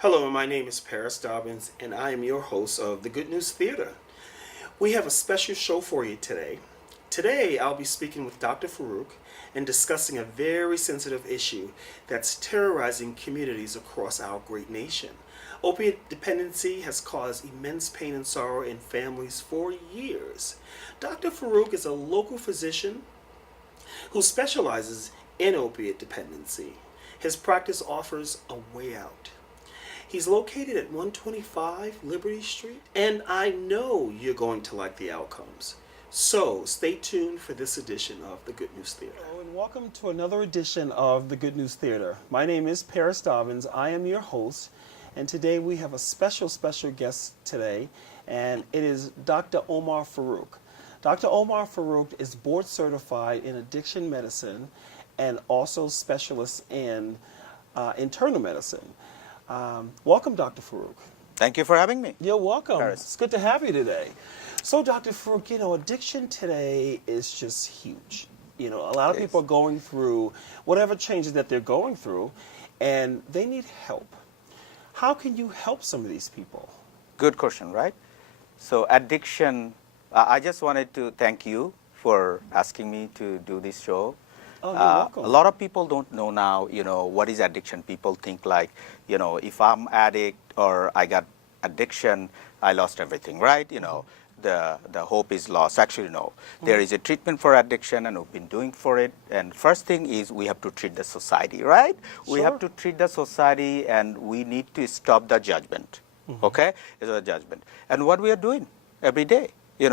Hello, my name is Paris Dobbins, and I am your host of the Good News Theater. We have a special show for you today. Today, I'll be speaking with Dr. Faruk and discussing a very sensitive issue that's terrorizing communities across our great nation. Opiate dependency has caused immense pain and sorrow in families for years. Dr. Faruk is a local physician who specializes in opiate dependency. His practice offers a way out. He's located at 125 Liberty Street, and I know you're going to like the outcomes. So stay tuned for this edition of the Good News Theater. Hello, and welcome to another edition of the Good News Theater. My name is Paris Dobbins. I am your host, and today we have a special guest today, and it is Dr. Omar Faruk. Dr. Omar Faruk is board certified in addiction medicine and also specialist in internal medicine. Welcome, Dr. Faruk. Thank you for having me. You're welcome. Paris. It's good to have you today. So, Dr. Faruk, addiction today is just huge. A lot of people are going through whatever changes that they're going through, and they need help. How can you help some of these people? Good question, right? So addiction, I just wanted to thank you for asking me to do this show. Oh, you're welcome. A lot of people don't know now, what is addiction. People think like, if I'm addict or I got addiction, I lost everything, right? The hope is lost. Actually, no. There is a treatment for addiction, and we've been doing for it. And first thing is we have to treat the society, right? Sure. We have to treat the society, and we need to stop the judgment, okay? It's a judgment. And what we are doing every day,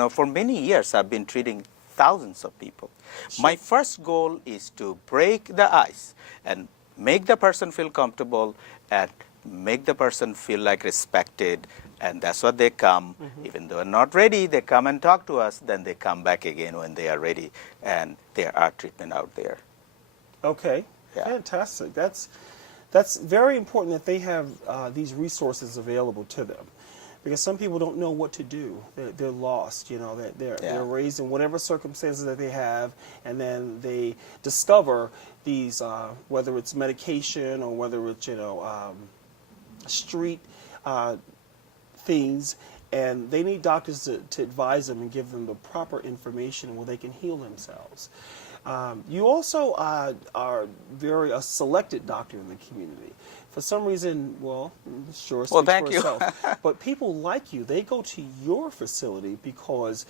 for many years I've been treating thousands of people. Sure. My first goal is to break the ice and make the person feel comfortable and make the person feel like respected, and that's what they come. Even though they're not ready, they come and talk to us, then they come back again when they are ready, and there are treatment out there. Okay, Yeah. Fantastic. That's very important that they have these resources available to them. Because some people don't know what to do. They're lost, they're raised in whatever circumstances that they have, and then they discover these, whether it's medication or whether it's, street things, and they need doctors to advise them and give them the proper information where they can heal themselves. You also are very a selected doctor in the community. For some reason, speaks thank for you. itself. But people like you. They go to your facility because,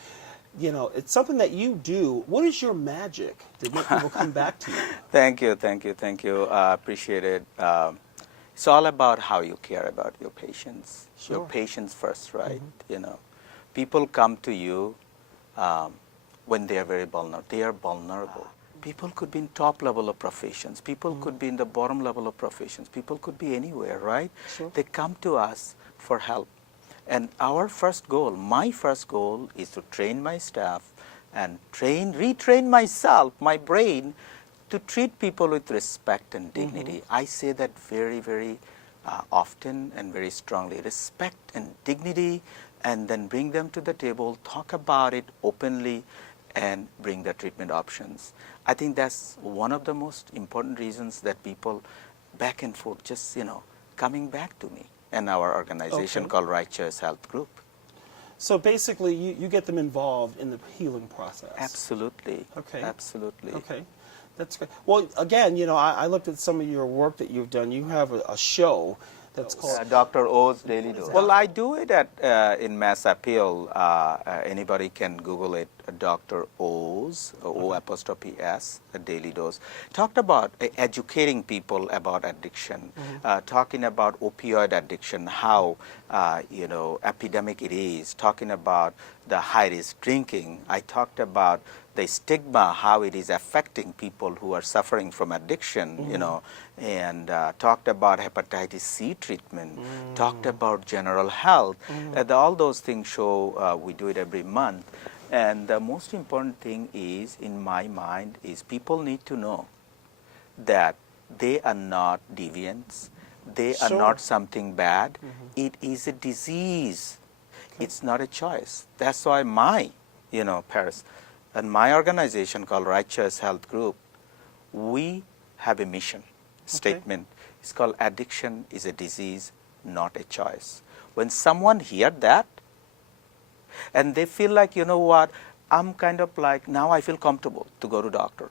it's something that you do. What is your magic to make people come back to you? Thank you. Appreciate it. It's all about how you care about your patients. Sure. Your patients first, right? People come to you when they are very vulnerable. They are vulnerable. People could be in top level of professions. People could be in the bottom level of professions. People could be anywhere, right? Sure. They come to us for help. And our first goal, my first goal, is to train my staff and retrain myself, my brain, to treat people with respect and dignity. I say that very, very often and very strongly. Respect and dignity, and then bring them to the table, talk about it openly, and bring the treatment options. I think that's one of the most important reasons that people back and forth just, coming back to me and our organization called Righteous Health Group. So basically, you get them involved in the healing process. Absolutely. Okay. Absolutely. Okay. That's great. Well, again, I looked at some of your work that you've done. You have a show that's called Dr. O's Daily Dose. Well, I do it in Mass Appeal. Anybody can Google it. Dr. O's, O''S, a Daily Dose. Talked about educating people about addiction, talking about opioid addiction, how epidemic it is. Talking about the high-risk drinking. I talked about the stigma, how it is affecting people who are suffering from addiction, and talked about hepatitis C treatment, talked about general health. All those things show, we do it every month. And the most important thing is, in my mind, is people need to know that they are not deviants. They are not something bad. It is a disease. It's not a choice. That's why Paris, and my organization called Righteous Health Group, we have a mission statement. It's called Addiction is a Disease not a choice. When someone hears that, and they feel like, you know what, I'm kind of like, now I feel comfortable to go to doctor.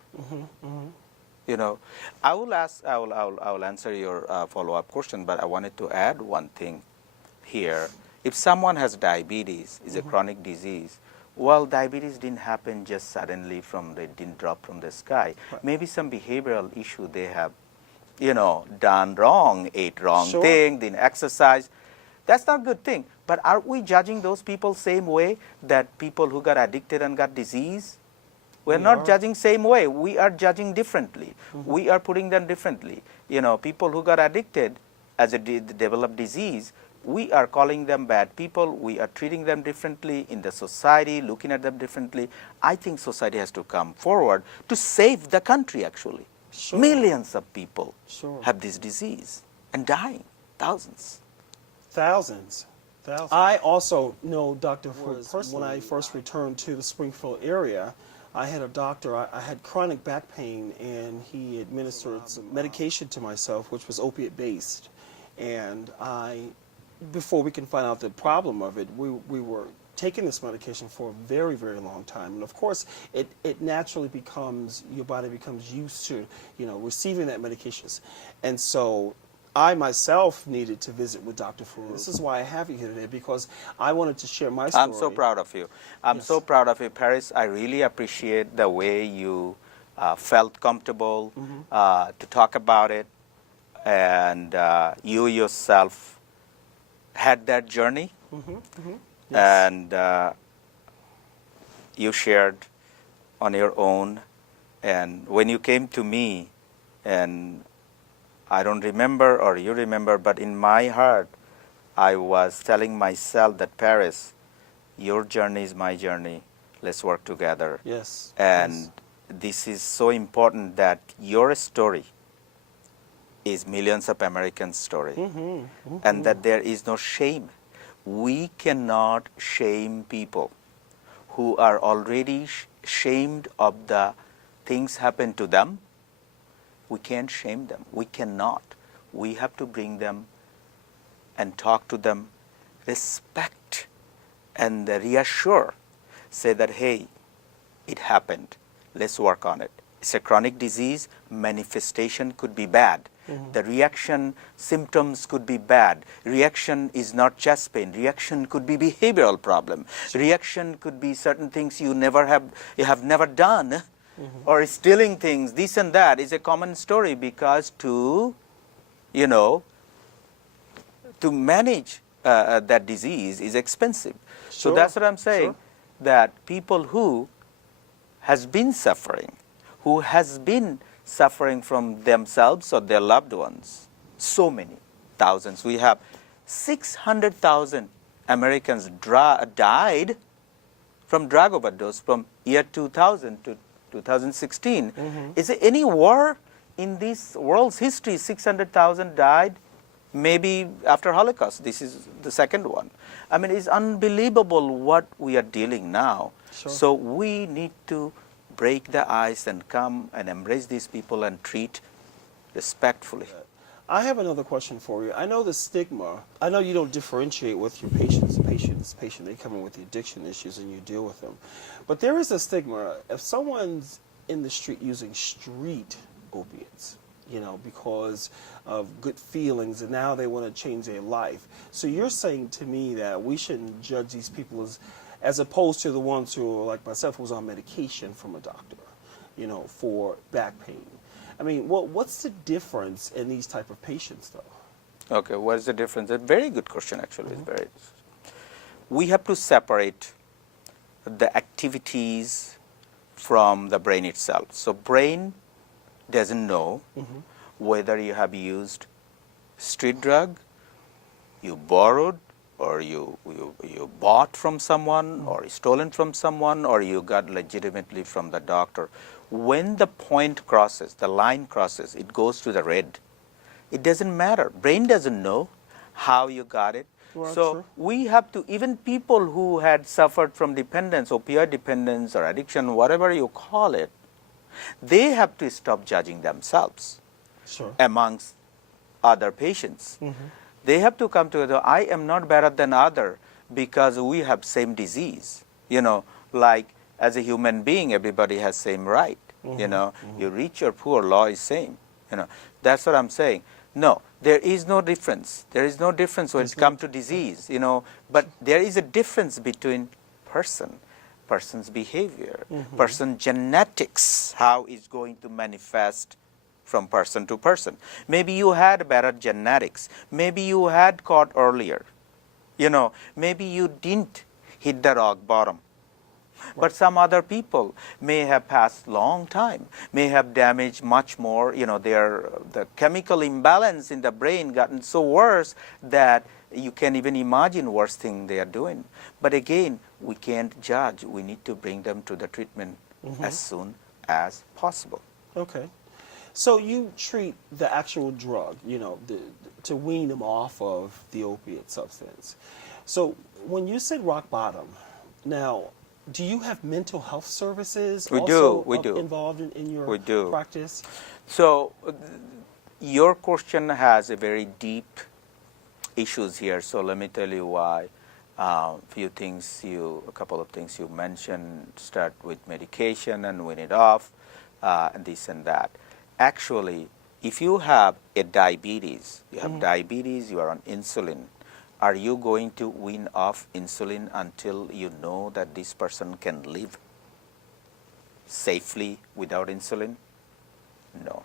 You know, I will answer your follow-up question, but I wanted to add one thing here. If someone has diabetes, is a chronic disease, well, diabetes didn't happen just suddenly it didn't drop from the sky. Right. Maybe some behavioral issue they have, done wrong, ate wrong thing, didn't exercise. That's not a good thing. But are we judging those people same way that people who got addicted and got disease? We're not judging same way. We are judging differently. We are putting them differently. People who got addicted as a developed disease, we are calling them bad people. We are treating them differently in the society, looking at them differently. I think society has to come forward to save the country, actually. Millions of people have this disease and dying, thousands. Thousands. I also know Dr. Faruk personally. When I first returned to the Springfield area, I had a doctor, I had chronic back pain, and he administered some medication to myself, which was opiate based. And before we can find out the problem of it, we were taking this medication for a very, very long time. And of course, it naturally your body becomes used to, receiving that medications. And so I myself needed to visit with Dr. Faruk. This is why I have you here today, because I wanted to share my story. I'm so proud of you. I'm so proud of you, Paris. I really appreciate the way you felt comfortable to talk about it, and you yourself had that journey, and you shared on your own. And when you came to me, and I don't remember or you remember, but in my heart, I was telling myself that, Paris, your journey is my journey. Let's work together. Yes. And this is so important that your story is millions of Americans' story. And that there is no shame. We cannot shame people who are already shamed of the things happen to them. We can't shame them. We cannot. We have to bring them and talk to them, respect and reassure. Say that, hey, it happened. Let's work on it. It's a chronic disease. Manifestation could be bad. The reaction symptoms could be bad. Reaction is not chest pain. Reaction could be behavioral problem. Reaction could be certain things you have never done. Or stealing things, this and that is a common story, because to manage that disease is expensive. So that's what I'm saying, that people who has been suffering from themselves or their loved ones, so many, thousands. We have 600,000 Americans died from drug overdose from year 2000 to 2016. Is there any war in this world's history? 600,000 died, maybe after Holocaust. This is the second one. I mean, it's unbelievable what we are dealing now. So we need to break the ice and come and embrace these people and treat respectfully. I have another question for you. I know the stigma. I know you don't differentiate with your patients. Patient is patient. They come in with the addiction issues and you deal with them. But there is a stigma. If someone's in the street using street opiates, because of good feelings, and now they want to change their life. So you're saying to me that we shouldn't judge these people as opposed to the ones who are like myself, who was on medication from a doctor, for back pain. I mean, what's the difference in these type of patients, though? Okay, what is the difference? A very good question, actually. We have to separate the activities from the brain itself. So brain doesn't know whether you have used street drug, you borrowed, or you bought from someone, or stolen from someone, or you got legitimately from the doctor. When the point crosses, the line crosses, it goes to the red. It doesn't matter. Brain doesn't know how you got it. So we have to, even people who had suffered from dependence, opioid dependence or addiction, whatever you call it, they have to stop judging themselves amongst other patients. They have to come together. I am not better than other because we have same disease. Like as a human being, everybody has same right. You rich or poor, law is same. That's what I'm saying. No, there is no difference. There is no difference when it comes to disease. But there is a difference between person's behavior, person genetics, how it's going to manifest from person to person. Maybe you had better genetics. Maybe you had caught earlier. Maybe you didn't hit the rock bottom. But some other people may have passed long time, may have damaged much more. The chemical imbalance in the brain gotten so worse that you can't even imagine worst thing they are doing. But again, we can't judge. We need to bring them to the treatment as soon as possible. Okay. So you treat the actual drug, to wean them off of the opiate substance. So when you said rock bottom, now, do you have mental health services We also do. involved in your practice? So your question has a very deep issues here. So let me tell you why. A couple of things you mentioned, start with medication and wean it off, and this and that. Actually, if you have a diabetes, you are on insulin, are you going to wean off insulin until you know that this person can live safely without insulin? No.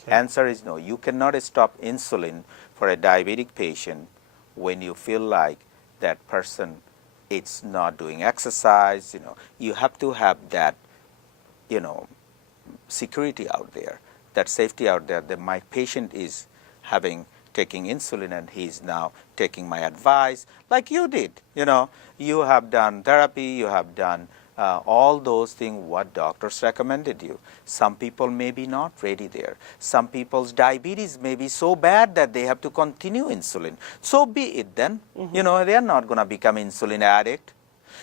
Okay. Answer is no. You cannot stop insulin for a diabetic patient when you feel like that person is not doing exercise. You have to have that, security out there, that safety out there, that my patient is taking insulin and he's now taking my advice like you did. You have done therapy, you have done all those things what doctors recommended you. Some people may be not ready there. Some people's diabetes may be so bad that they have to continue insulin. So be it then. They are not going to become insulin addict.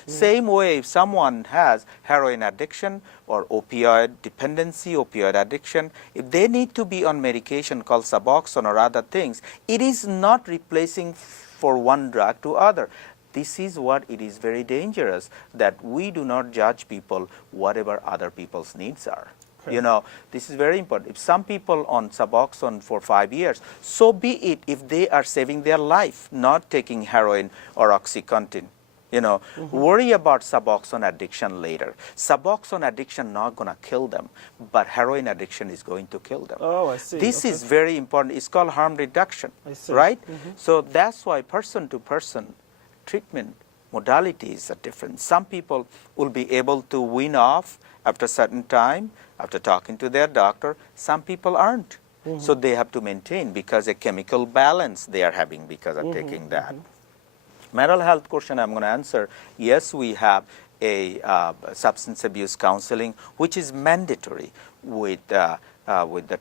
Same way, if someone has heroin addiction or opioid dependency, opioid addiction, if they need to be on medication called Suboxone or other things, it is not replacing for one drug to other. This is what it is very dangerous, that we do not judge people whatever other people's needs are. Okay. This is very important. If some people on Suboxone for 5 years, so be it if they are saving their life, not taking heroin or OxyContin. Worry about Suboxone addiction later. Suboxone addiction not going to kill them, but heroin addiction is going to kill them. Oh, I see. This is very important. It's called harm reduction, right? So that's why person-to-person treatment modalities are different. Some people will be able to wean off after a certain time, after talking to their doctor. Some people aren't. So they have to maintain because a chemical balance they are having because of taking that. Mental health question I'm going to answer. Yes, we have a substance abuse counseling, which is mandatory with the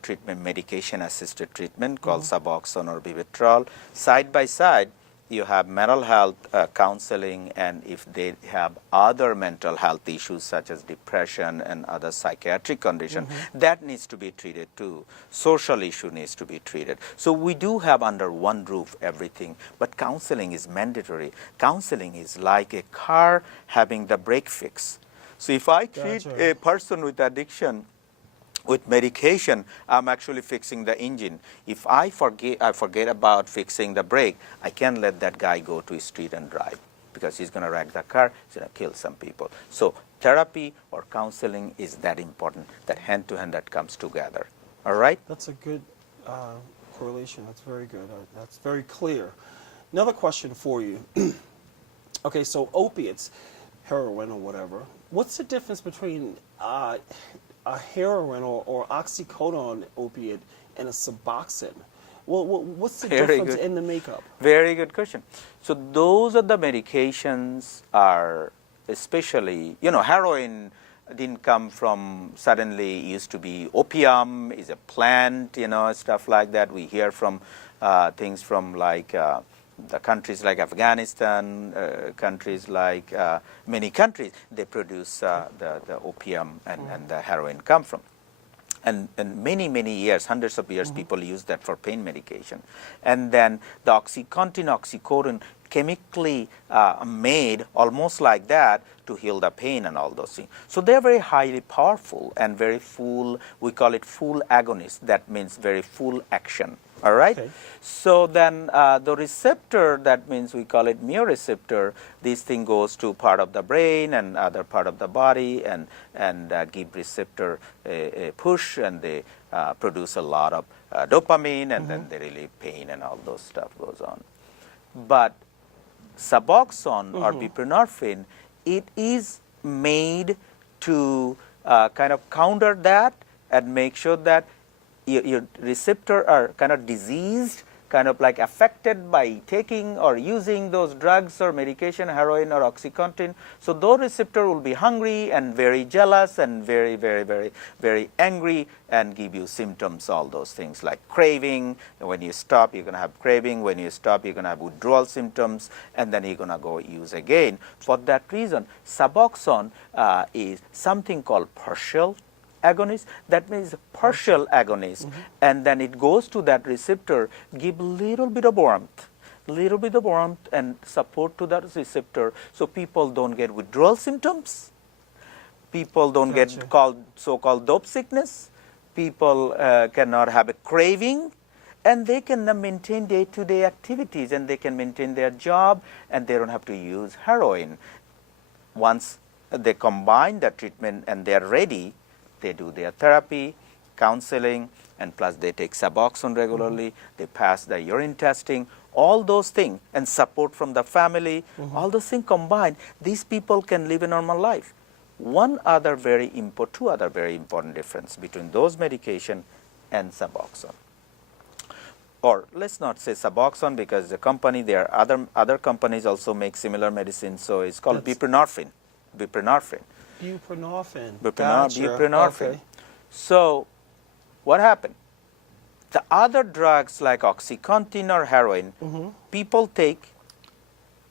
treatment, medication-assisted treatment called Suboxone or Vivitrol. Side by side, you have mental health counseling, and if they have other mental health issues such as depression and other psychiatric condition, that needs to be treated too. Social issue needs to be treated. So we do have under one roof everything, but counseling is mandatory. Counseling is like a car having the brake fix. So if I treat a person with addiction with medication, I'm actually fixing the engine. If I forget about fixing the brake, I can't let that guy go to his street and drive because he's going to wreck the car, he's going to kill some people. So therapy or counseling is that important, that hand-to-hand that comes together. All right? That's a good correlation. That's very good. That's very clear. Another question for you. Okay, so opiates, heroin or whatever, what's the difference between a heroin or oxycodone opiate and a Suboxone? Well, what's the difference in the makeup? Very good question. So those are the medications are especially, heroin didn't come from suddenly, it used to be opium, is a plant, stuff like that. We hear from things from like the countries like Afghanistan, countries like many countries, they produce the opium and the heroin come from. and many years, hundreds of years, people use that for pain medication. And then the OxyContin, oxycodone, chemically made almost like that to heal the pain and all those things. So they're very highly powerful and very full, we call it full agonist. That means very full action. All right. Okay. So then the receptor, that means we call it mioreceptor. This thing goes to part of the brain and other part of the body and give receptor a push, and they produce a lot of dopamine, and then they relieve pain and all those stuff goes on. But Suboxone or buprenorphine, it is made to kind of counter that and make sure that your receptor are kind of diseased, kind of like affected by taking or using those drugs or medication, heroin or OxyContin. So those receptor will be hungry and very jealous and very angry and give you symptoms, all those things like craving. When you stop, you're going to have craving. When you stop, you're going to have withdrawal symptoms, and then you're going to go use again. For that reason, Suboxone is something called partial agonist. That means partial agonist, and then it goes to that receptor, give little bit of warmth and support to that receptor, so people don't get withdrawal symptoms, people don't get so-called dope sickness, people cannot have a craving, and they can maintain day-to-day activities, and they can maintain their job, and they don't have to use heroin. Once they combine the treatment and they're ready, they do their therapy, counseling, and plus they take Suboxone regularly, they pass the urine testing, all those things, and support from the family, all those things combined, these people can live a normal life. Two other very important difference between those medication and Suboxone. Or let's not say Suboxone, because the company, there are other companies also make similar medicines, so it's called buprenorphine. Buprenorphine. Gotcha. Buprenorphine. Okay. So what happened? The other drugs like OxyContin or heroin, people take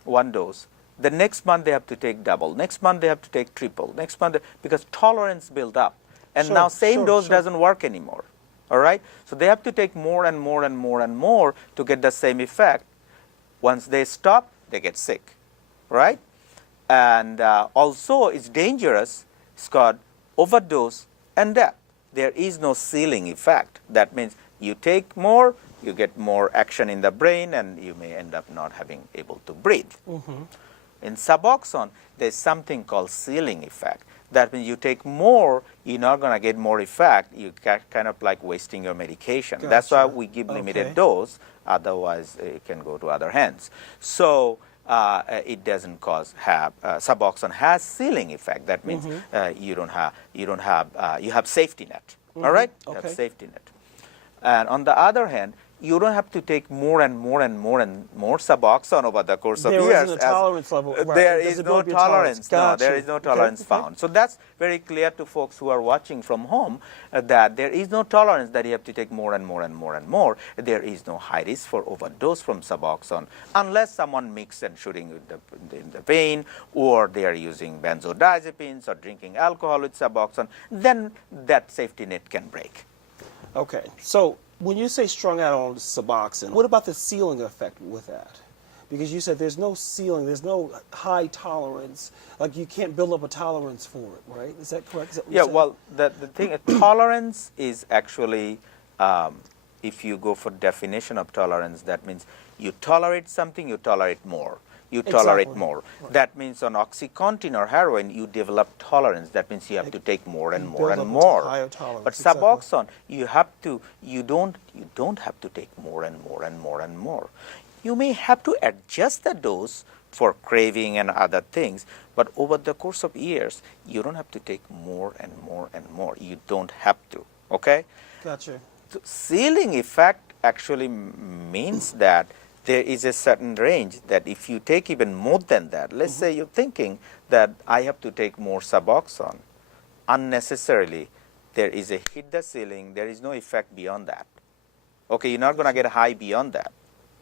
one dose. The next month they have to take double. Next month they have to take triple. Next month, because tolerance build up. And now same dose doesn't work anymore. All right? So they have to take more and more and more and more to get the same effect. Once they stop, they get sick. Right? And also it's dangerous. It's called overdose and death. There is no ceiling effect. That means you take more, you get more action in the brain, and you may end up not having able to breathe. In Suboxone, there's something called ceiling effect. That means you take more, you're not going to get more effect. You kind of like wasting your medication. Gotcha. That's why we give limited dose. Otherwise, it can go to other hands. So it doesn't Suboxone has ceiling effect. That means you have safety net. All right, you have safety net. And on the other hand, you don't have to take more and more Suboxone over the course of years. There isn't a tolerance level. Right. There is no tolerance. Gotcha. No, there is no tolerance found. So that's very clear to folks who are watching from home, that there is no tolerance, that you have to take more and more. There is no high risk for overdose from Suboxone, unless someone mixes and shooting in the vein, or they are using benzodiazepines or drinking alcohol with Suboxone. Then that safety net can break. Okay. So when you say strung out on Suboxone, what about the ceiling effect with that? Because you said there's no ceiling, there's no high tolerance. Like you can't build up a tolerance for it, right? Is that correct? Is that what you said? Well, the thing, tolerance is actually, if you go for definition of tolerance, that means you tolerate something, you tolerate more. You tolerate more. Right. That means on OxyContin or heroin, you develop tolerance. That means you have to take more and more and more. But Suboxone, you don't have to take more and more. You may have to adjust the dose for craving and other things, but over the course of years, you don't have to take more and more. You don't have to. Okay? Gotcha. So ceiling effect actually means that there is a certain range that if you take even more than that, let's say you're thinking that I have to take more Suboxone, unnecessarily, there is a hit the ceiling, there is no effect beyond that. Okay, you're not going to get high beyond that.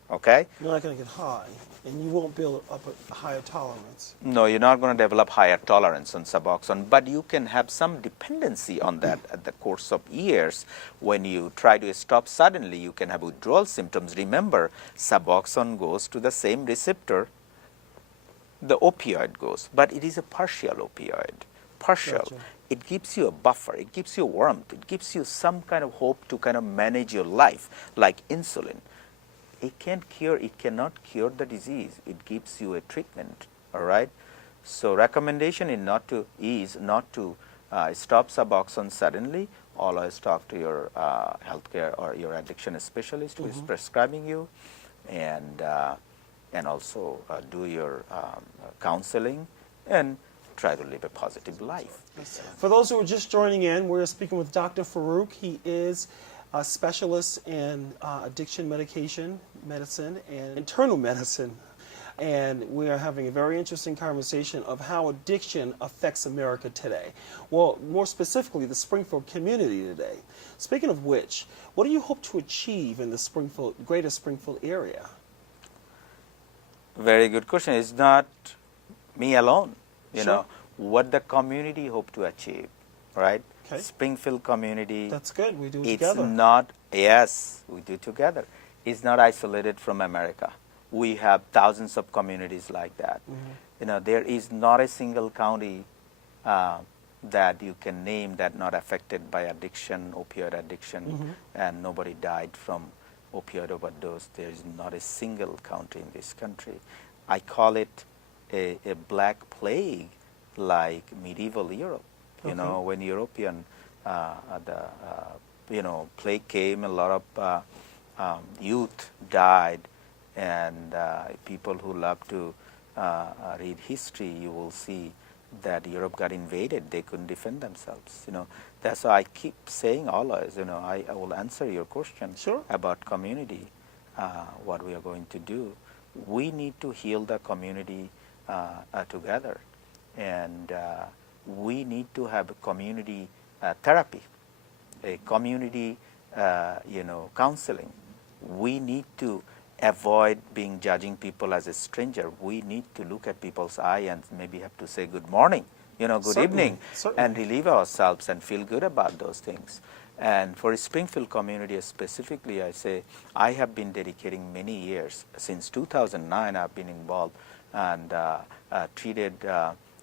Okay? You're not going to get high, and you won't build up a higher tolerance. No, you're not going to develop higher tolerance on Suboxone, but you can have some dependency on that at the course of years. When you try to stop suddenly, you can have withdrawal symptoms. Remember, Suboxone goes to the same receptor the opioid goes, but it is a partial opioid. Partial. Gotcha. It gives you a buffer, it gives you warmth, it gives you some kind of hope to kind of manage your life, like insulin. It can't cure, it cannot cure the disease. It gives you a treatment, all right? So recommendation is not to stop Suboxone suddenly. Always talk to your healthcare or your addiction specialist who is prescribing you, and also do your counseling and try to live a positive life. For those who are just joining in, we're speaking with Dr. Faruk. He is a specialist in addiction medicine, and internal medicine. And we are having a very interesting conversation of how addiction affects America today. Well, more specifically, the Springfield community today. Speaking of which, what do you hope to achieve in the greater Springfield area? Very good question. It's not me alone. You Sure. know, what the community hope to achieve, right? Okay. Springfield community. That's good. We do it It's together. not, yes, we do together. It's not isolated from America. We have thousands of communities like that. You know, there is not a single county that you can name that not affected by addiction, opioid addiction, and nobody died from opioid overdose. There is not a single county in this country. I call it a black plague, like medieval Europe. You know, when European plague came, a lot of youth died, and people who love to read history, you will see that Europe got invaded. They couldn't defend themselves. You know, that's why I keep saying always. You know, I will answer your question about community. What we are going to do, we need to heal the community together, and we need to have a community therapy, a community counseling. We need to avoid judging people as a stranger. We need to look at people's eye and maybe have to say good morning, good evening, and relieve ourselves and feel good about those things. And for Springfield community specifically, I say I have been dedicating many years. Since 2009, I've been involved and treated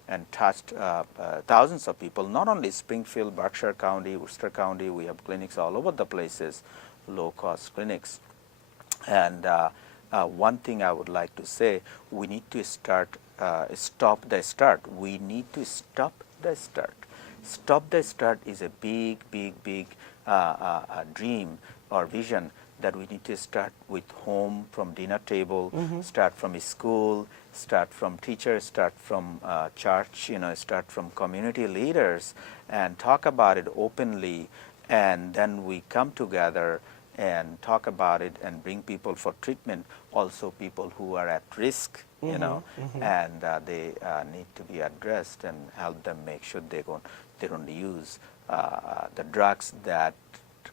and touched thousands of people, not only Springfield, Berkshire County, Worcester County. We have clinics all over the places, low-cost clinics. And one thing I would like to say, we need to stop the start. We need to stop the start. Stop the start is a big dream or vision that we need to start with home, from dinner table, start from school, start from teachers, start from church, start from community leaders, and talk about it openly, and then we come together and talk about it and bring people for treatment, also people who are at risk, and they need to be addressed, and help them make sure they don't use the drugs that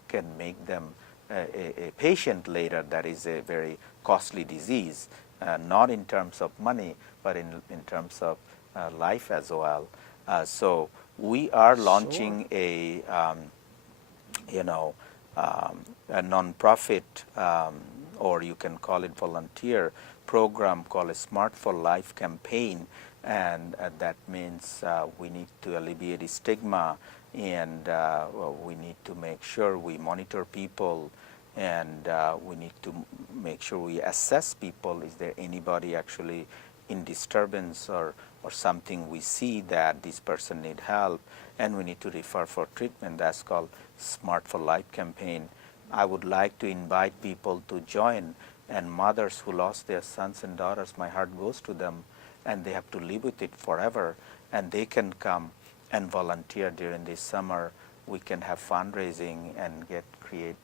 can make them a patient later. That is a very costly disease, not in terms of money, but in terms of life as well. So we are launching a non-profit, or you can call it volunteer program called a Smart for Life campaign, and that means we need to alleviate stigma, and we need to make sure we monitor people, and we need to make sure we assess people. Is there anybody actually in disturbance or something we see that this person need help, and we need to refer for treatment. That's called Smart for Life campaign. I would like to invite people to join, and mothers who lost their sons and daughters, my heart goes to them, and they have to live with it forever, and they can come and volunteer during this summer. We can have fundraising and create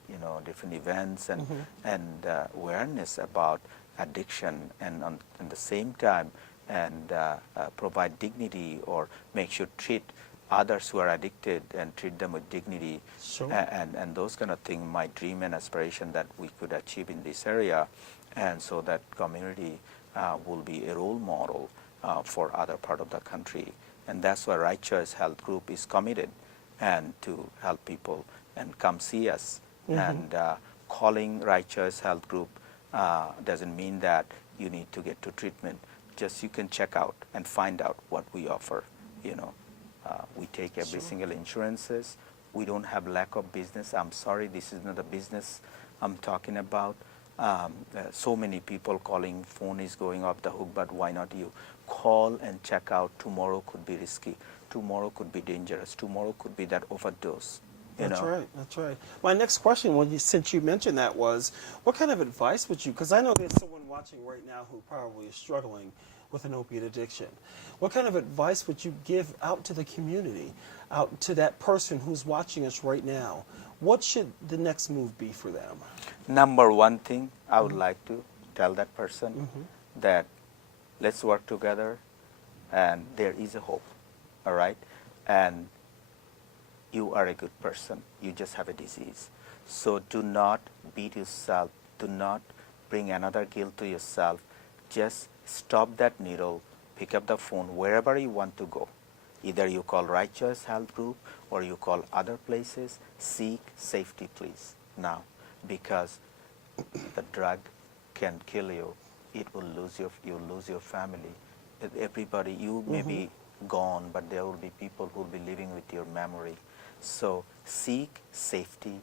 different events and awareness about addiction, and at the same time and provide dignity, or make sure treat others who are addicted and treat them with dignity, and those kind of things. My dream and aspiration that we could achieve in this area, and so that community will be a role model for other part of the country. And that's why Right Choice Health Group is committed and to help people and come see us. And calling Right Choice Health Group doesn't mean that you need to get to treatment. Just you can check out and find out what we offer. You know, we take every single insurances. We don't have lack of business. I'm sorry, this is not a business I'm talking about. So many people calling, phone is going off the hook, but why not you? Call and check out. Tomorrow could be risky. Tomorrow could be dangerous. Tomorrow could be that overdose. That's right. That's right. My next question, since you mentioned that, was what kind of advice would you? Because I know there's someone watching right now who probably is struggling with an opiate addiction. What kind of advice would you give out to the community, out to that person who's watching us right now? What should the next move be for them? Number one thing I would like to tell that person that let's work together, and there is a hope. All right, and you are a good person. You just have a disease. So do not beat yourself. Do not bring another guilt to yourself. Just stop that needle, pick up the phone wherever you want to go. Either you call Right Choice Health Group or you call other places. Seek safety, please, now, because the drug can kill you. It will you'll lose your family. Everybody, you may be gone, but there will be people who will be living with your memory. So seek safety,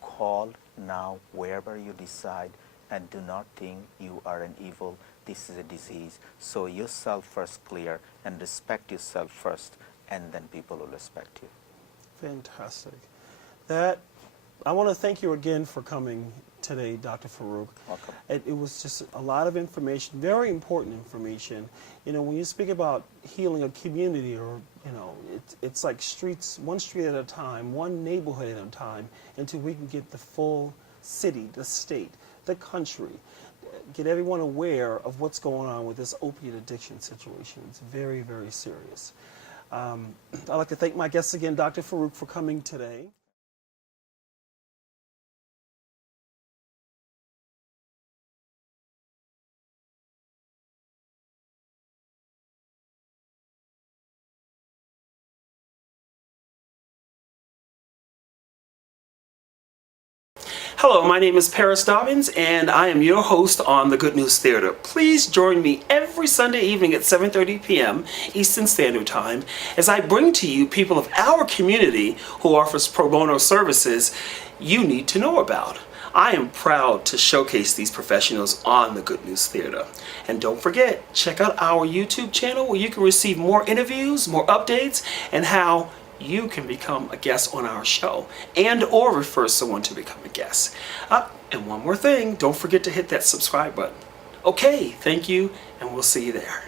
call now wherever you decide, and do not think you are an evil. This is a disease. So yourself first clear and respect yourself first, and then people will respect you. Fantastic. I want to thank you again for coming today, Dr. Faruk. Welcome. It was just a lot of information, very important information. You know, when you speak about healing a community, or, you know, it's like one street at a time, one neighborhood at a time, until we can get the full city, the state, the country, get everyone aware of what's going on with this opiate addiction situation. It's very, very serious. I'd like to thank my guests again, Dr. Faruk, for coming today. Hello, my name is Paris Dobbins, and I am your host on the Good News Theater. Please join me every Sunday evening at 7:30 p.m. Eastern Standard Time as I bring to you people of our community who offers pro bono services you need to know about. I am proud to showcase these professionals on the Good News Theater. And don't forget, check out our YouTube channel where you can receive more interviews, more updates, and how you can become a guest on our show and or refer someone to become a guest. And one more thing, don't forget to hit that subscribe button. Okay, thank you, and we'll see you there.